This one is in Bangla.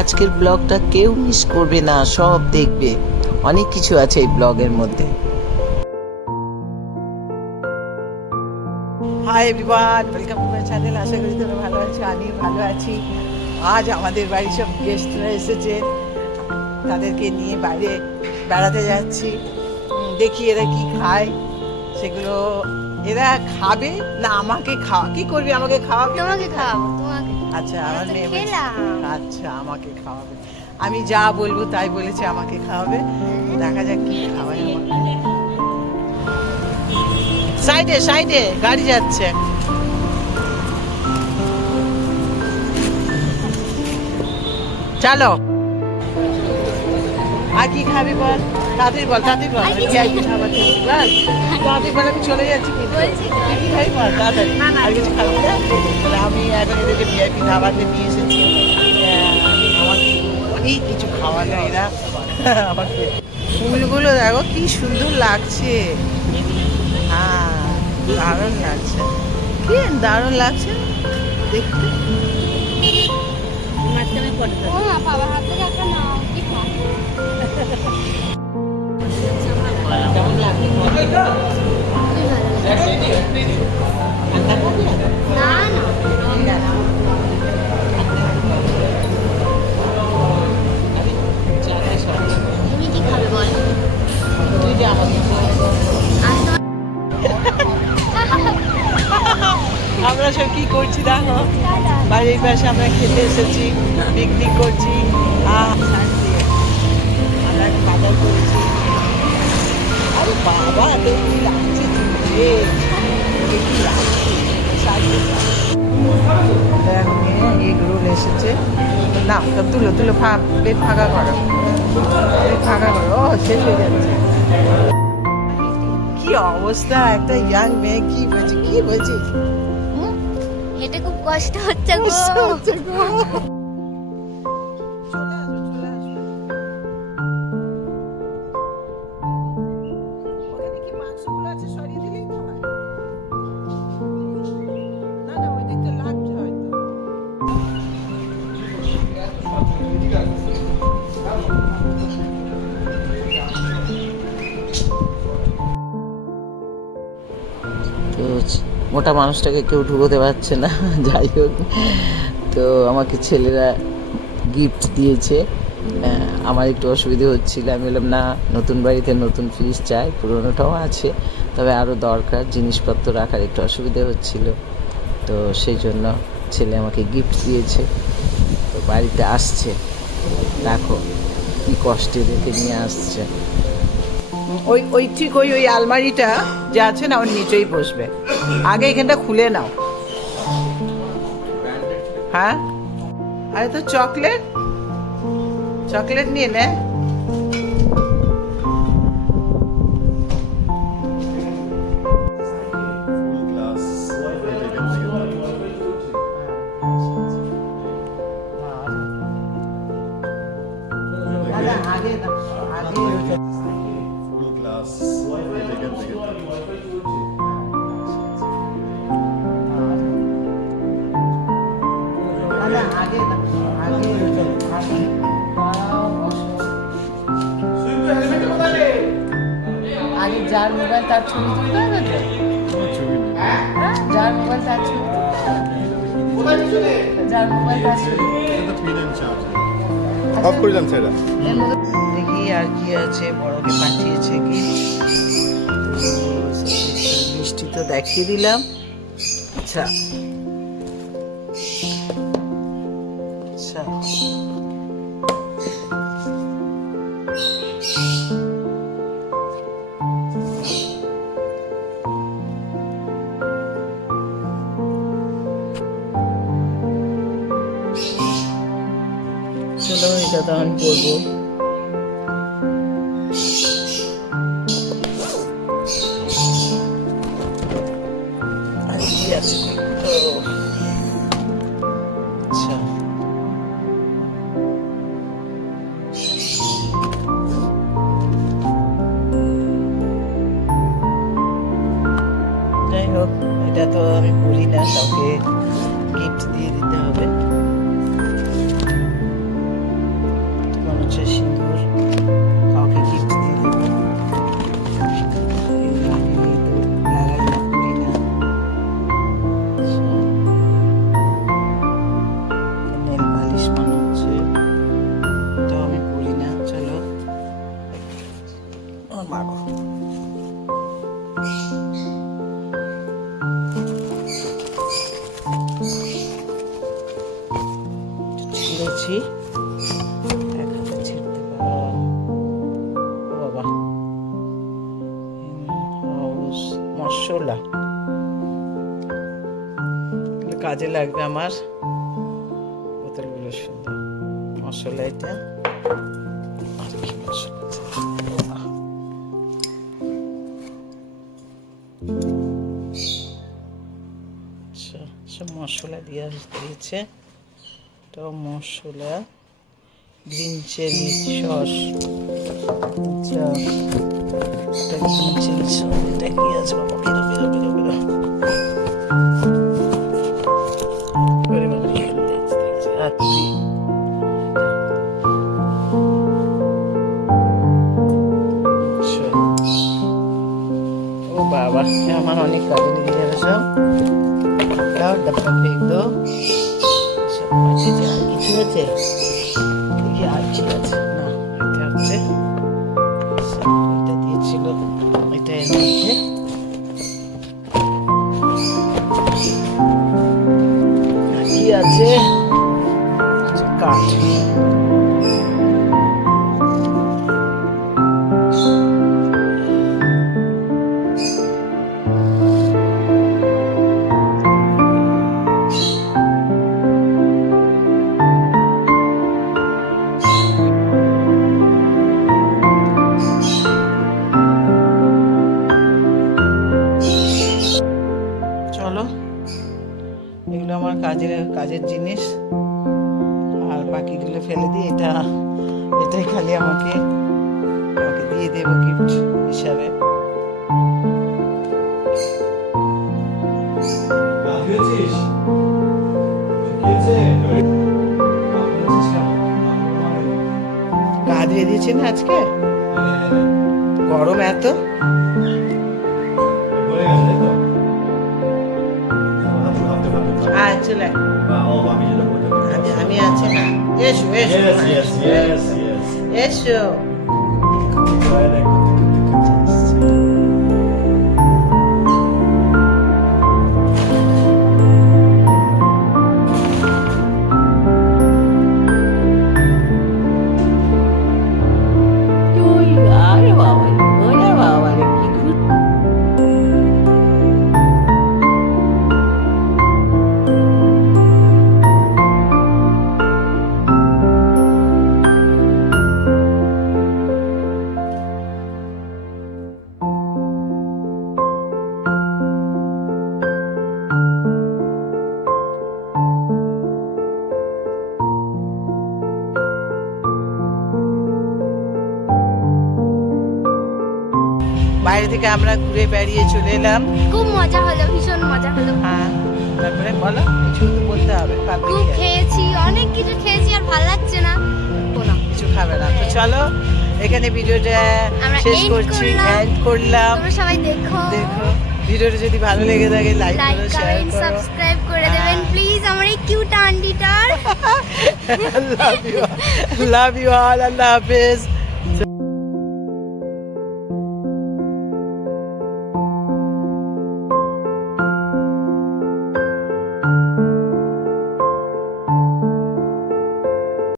আজকের ব্লগটা কেউ মিস করবে না, সব দেখবে। অনেক কিছু আছে এই ব্লগের মধ্যে। Hi everyone, welcome to my channel. আশা করি তোমরা ভালো আছো, আমি ভালো আছি। আজ আমাদের বাড়ি সব গেস্টরা এসেছে, তাদেরকে নিয়ে বাইরে বেড়াতে যাচ্ছি। দেখি এরা কি খায়, সেগুলো এরা খাবে না আমাকে খাওয়া। কি করবি, আমাকে খাওয়াবে? তোমাকে খাওয়াবো, তোমাকে। আচ্ছা, আমার মেয়ে খেলাম। আচ্ছা আমাকে খাওয়াবে। আমি যা বলবো তাই বলেছে, আমাকে খাওয়াবে। দেখা যাক কি খাওয়ায় আমাকে। সাইডে সাইডে গাড়ি যাচ্ছে। চলো, আর কি খাবি বল, তাড়াতাড়ি বল, তাড়াতাড়ি বল। ভিআইপি খাবার বল, তাড়াতাড়ি বল, আমি চলে যাচ্ছি। তুই কি খাবি বল তাড়াতাড়ি। আর কিছু খাবি না? তাহলে আমি এখন এদেরকে ভিআইপি খাবারতে নিয়ে এসেছি। আমাকে অনেক কিছু খাওয়ালো এরা আমাকে। ফুলগুলো দেখো কি সুন্দর লাগছে। হ্যাঁ, দারুণ লাগছে, কি দারুণ লাগছে দেখতে। মাঝখানে পড়ে ও মা, বাবার হাত থেকে একটা নাও, কি খায়? কেমন লাগছে? না না, তুমি কি খাবে বলো? তুই যে আমাকে আমরা সব কি করছি দেখো, বাড়ির পাশে আমরা খেতে এসেছি, পিকনিক করছি। আমরা একটু বাজার করেছি। আরে বাবা, দেখি লাগছে দেখি লাগছে। এখন এগ রোল এসেছে। না সব তুলো তুলো, পেট ফাঁকা করো, পেট ফাঁকা করো। ও শেষ হয়ে যাচ্ছে। কি অবস্থা, একটা ইয়াং মেয়ে কি বলছি, কি বলছি। হেঁটে খুব কষ্ট হচ্ছে গো। তো মোটা মানুষটাকে কেউ ঢুকোতে পারছে না। যাই হোক, তো আমাকে ছেলেরা গিফট দিয়েছে। আমার একটু অসুবিধে হচ্ছিল, আমি বললাম না, নতুন বাড়িতে নতুন ফ্রিজ চাই, পুরোনোটাও আছে, তবে আরও দরকার, জিনিসপত্র রাখার একটু অসুবিধে হচ্ছিল। তো সেই জন্য ছেলে আমাকে গিফট দিয়েছে। তো বাড়িতে আসছে, দেখো কি কষ্টে রেখে নিয়ে আসছে। ওই ওই ঠিক ওই ওই আলমারিটা যে আছে না, ওর নিচেই বসবে। আগে এখানটা খুলে নাও। হ্যাঁ, আরে তো চকলেট, চকলেট নিয়ে নে। আগে আগে আগে যার মোবাইল তার ছবি তুলতে হবে তো। যার মোবাইল তার ছবি তুলতে হবে, যার মোবাইল তার ছবি। অফ করলাম সেটা। দেখি আর কি আছে, বড়কে পাঠিয়েছে কি। মিষ্টি তো দেখিয়ে দিলাম। আচ্ছা আচ্ছা, চলো এটা তখন করবো। আর কি আছে তো, আচ্ছা যাই হোক, এটা তো আমি বলি না, কাউকে গিফট দিয়ে দিতে হবে। দিচ্ছি, এক হাতে ছিঁড়তে পারো। ও বাবা, মশলা কাজে লাগবে আমার। বোতলগুলো সুন্দর মশলা, এটা আর কি মশলা আছে? আচ্ছা, সব মশলা দিয়েছে। তো মশলা, গ্রিন চিলি সস, আচ্ছা এটা গ্রিন চিলি সস। এটা কি আছে বাবা? বেরো বেরো বেরো বেরো। ওরে বাবা, এখানে দেখছি দেখছি। আচ্ছা, ও বাবা, আমার অনেক কাজে লেগে যাবে সব। দাও, ডাব্বা ফেক দো। সব আছে, আর কিছু আছে? দেখি আর কি আছে। না, এটা হচ্ছে এটা দিয়েছিল, এটা এর মধ্যে। আর কি আছে? কাঠ। চলো, এগুলো আমার কাজের জিনিস, আর বাকিগুলো ফেলে দিই। এটাই খালি আমাকে দিয়ে দেবো গিফট হিসাবে। গা ধুয়ে দিয়েছি না আজকে, গরম এত। চলে আমি আছি না। এসো এসো এসো। আরে বাবা, ওরে বাবা রে, কি বাইরে থেকে আমরা ঘুরে বেড়িয়ে চলে এলাম। খুব মজা হলো, ভীষণ মজা হলো। হ্যাঁ, তারপরে বলো, কিছু তো বলতে হবে। খুব খেয়েছি, অনেক কিছু খেয়েছি, আর ভালো লাগছে না। কিছু খাবে না তো চলো, এখানে ভিডিওটা আমরা শেষ end করছি, করলাম। এন্ড করলাম। তোমরা সবাই দেখো ভিডিওটা যদি ভালো লেগে থাকে লাইক লাইক করো, শেয়ার কমেন্ট করো, সাবস্ক্রাইব করে দেবেন প্লিজ আমার এই কিউট আন্টিটার। লাভ ইউ অল, আল্লাহ হাফেজ।